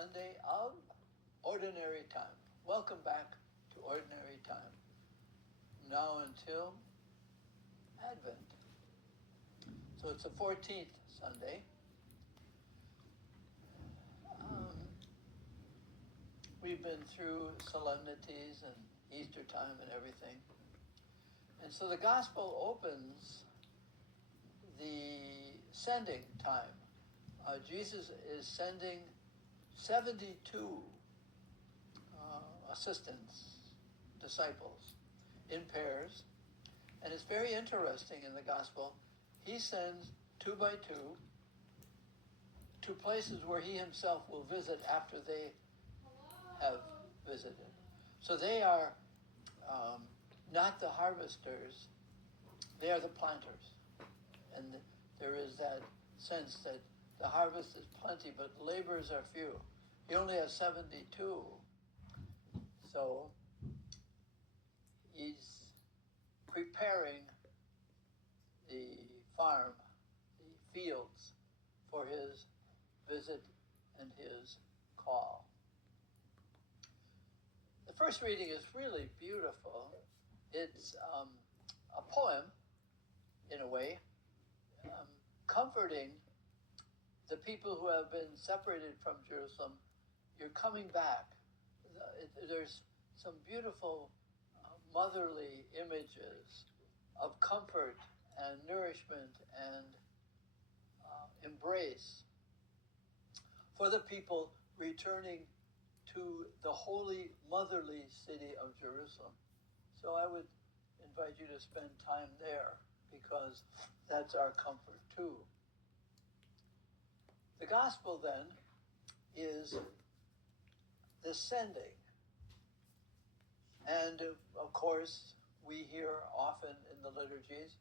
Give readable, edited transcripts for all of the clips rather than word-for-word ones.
Sunday of Ordinary Time. Welcome back to Ordinary Time. Now until Advent. So it's the 14th Sunday. We've been through solemnities and Easter time and everything. And so the Gospel opens the sending time. Jesus is sending 72 assistants, disciples, in pairs. And it's very interesting in the Gospel. He sends 2 by 2 to places where he himself will visit after they have visited. So they are not the harvesters, they are the planters. And there is that sense that the harvest is plenty, but laborers are few. He only has 72. So he's preparing the farm, the fields, for his visit and his call. The first reading is really beautiful. It's a poem, in a way, comforting the people who have been separated from Jerusalem. You're coming back. There's some beautiful motherly images of comfort and nourishment and embrace for the people returning to the holy motherly city of Jerusalem. So I would invite you to spend time there, because that's our comfort too. The gospel then is the sending. And of course, we hear often in the liturgies,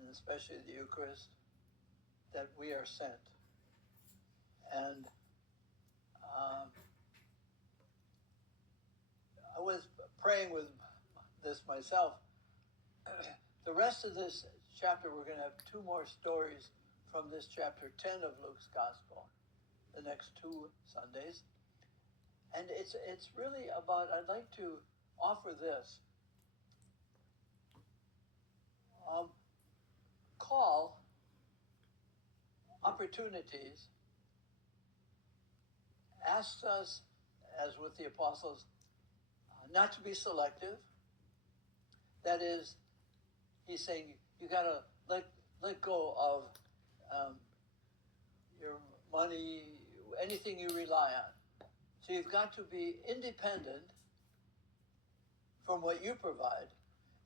and especially the Eucharist, that we are sent. And I was praying with this myself. The rest of this chapter, we're going to have 2 more stories from this chapter 10 of Luke's Gospel, the next 2 Sundays. And it's really about, I'd like to offer this. Call opportunities asks us, as with the apostles, not to be selective. That is, he's saying you got to let go of your money, anything you rely on. So you've got to be independent from what you provide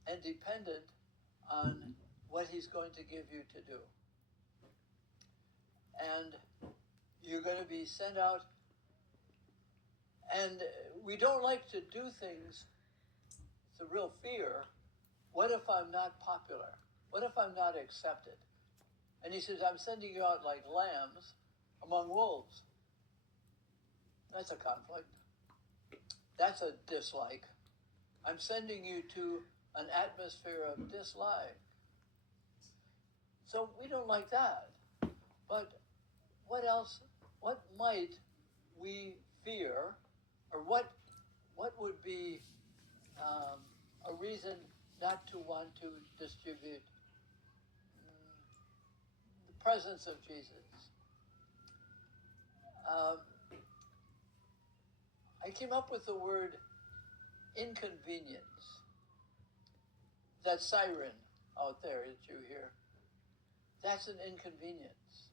and dependent on what he's going to give you to do. And you're going to be sent out. And we don't like to do things, it's a real fear. What if I'm not popular? What if I'm not accepted? And he says, I'm sending you out like lambs among wolves. That's a conflict. That's a dislike. I'm sending you to an atmosphere of dislike. So we don't like that. But what else, what might we fear, or what would be a reason not to want to distribute the presence of Jesus? I came up with the word inconvenience. That siren out there that you hear, that's an inconvenience.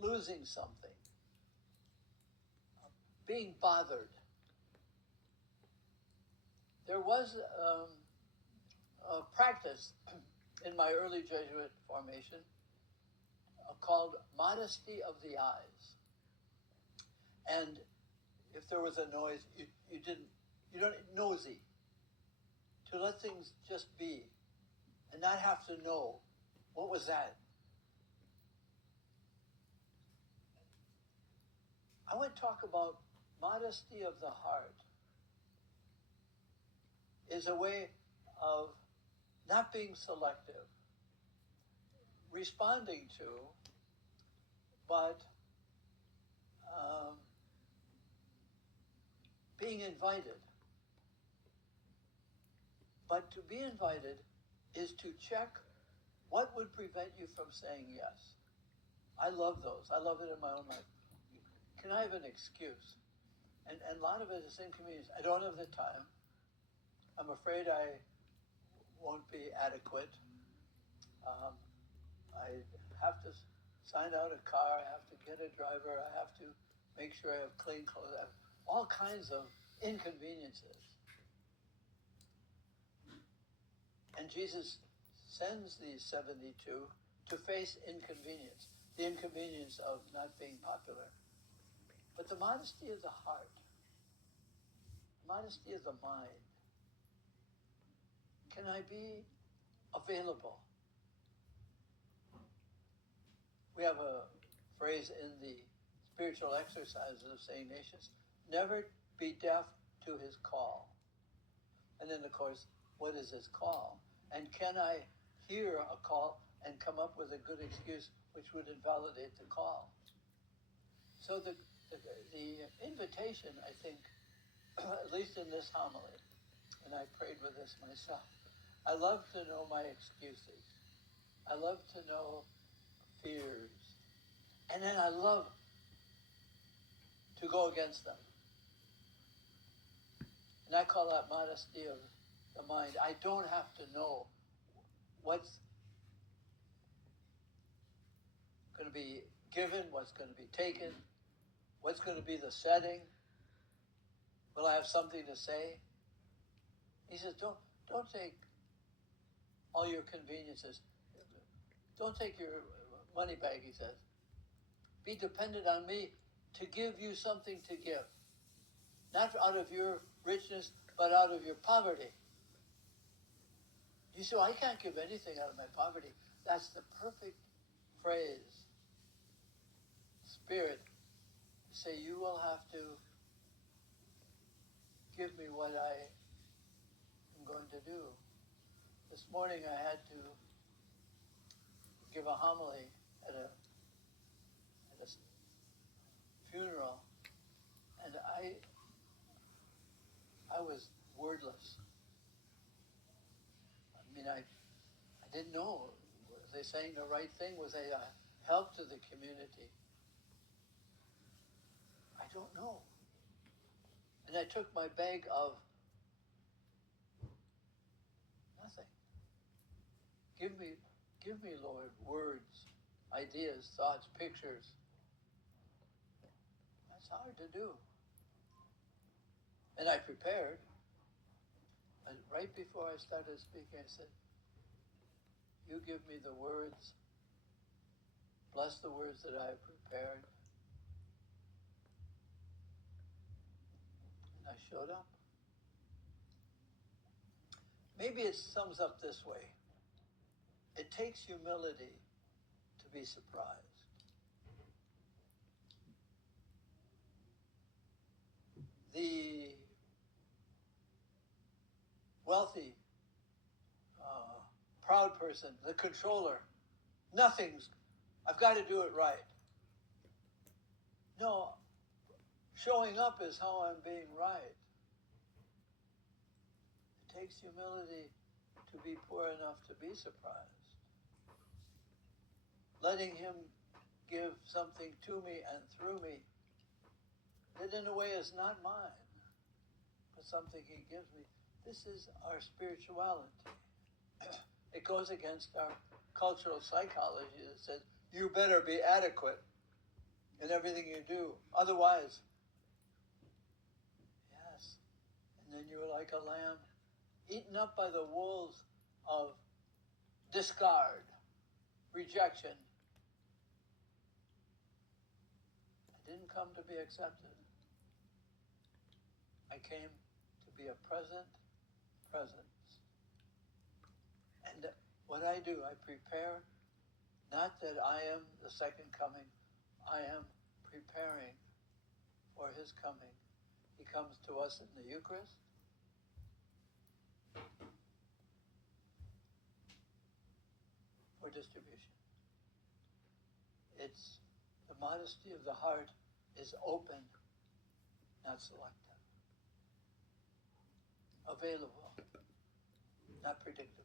Losing something. Being bothered. There was a practice in my early Jesuit formation called modesty of the eyes. And if there was a noise, you don't nosy. To let things just be and not have to know, what was that? I want to talk about modesty of the heart. Is a way of not being selective, responding to, but being invited. But to be invited is to check what would prevent you from saying yes. I love those. I love it in my own life. Can I have an excuse? And a lot of it is inconvenience. I don't have the time. I'm afraid I won't be adequate. I have to sign out a car. I have to get a driver. I have to make sure I have clean clothes. I have all kinds of inconveniences. And Jesus sends these 72 to face inconvenience, the inconvenience of not being popular. But the modesty of the heart, modesty of the mind. Can I be available? We have a phrase in the spiritual exercises of St. Ignatius, never be deaf to his call. And then, of course, what is his call? And can I hear a call and come up with a good excuse which would invalidate the call? So the invitation, I think, at least in this homily, and I prayed with this myself, I love to know my excuses. I love to know fears. And then I love to go against them. And I call that modesty of the mind. I don't have to know what's going to be given, what's going to be taken, what's going to be the setting. Will I have something to say? He says, don't take all your conveniences. Don't take your money bag, he says. Be dependent on me to give you something to give. Not out of your richness, but out of your poverty. You say, I can't give anything out of my poverty. That's the perfect phrase. Spirit, say, you will have to give me what I am going to do. This morning I had to give a homily at a funeral, and I was wordless. I mean, I didn't know. Was they saying the right thing? Was they a help to the community? I don't know. And I took my bag of nothing. Give me, Lord, words, ideas, thoughts, pictures. That's hard to do. And I prepared. And right before I started speaking, I said, you give me the words. Bless the words that I have prepared. And I showed up. Maybe it sums up this way. It takes humility to be surprised. The wealthy, proud person, the controller, I've got to do it right. No, showing up is how I'm being right. It takes humility to be poor enough to be surprised. Letting him give something to me and through me that in a way is not mine, but something he gives me. This is our spirituality. It goes against our cultural psychology that says, you better be adequate in everything you do. Otherwise, yes. And then you're like a lamb eaten up by the wolves of discard, rejection. I didn't come to be accepted. I came to be a presence. And what I do, I prepare, not that I am the second coming, I am preparing for his coming. He comes to us in the Eucharist. For distribution. It's the modesty of the heart is open, not selective. Available, not predictable.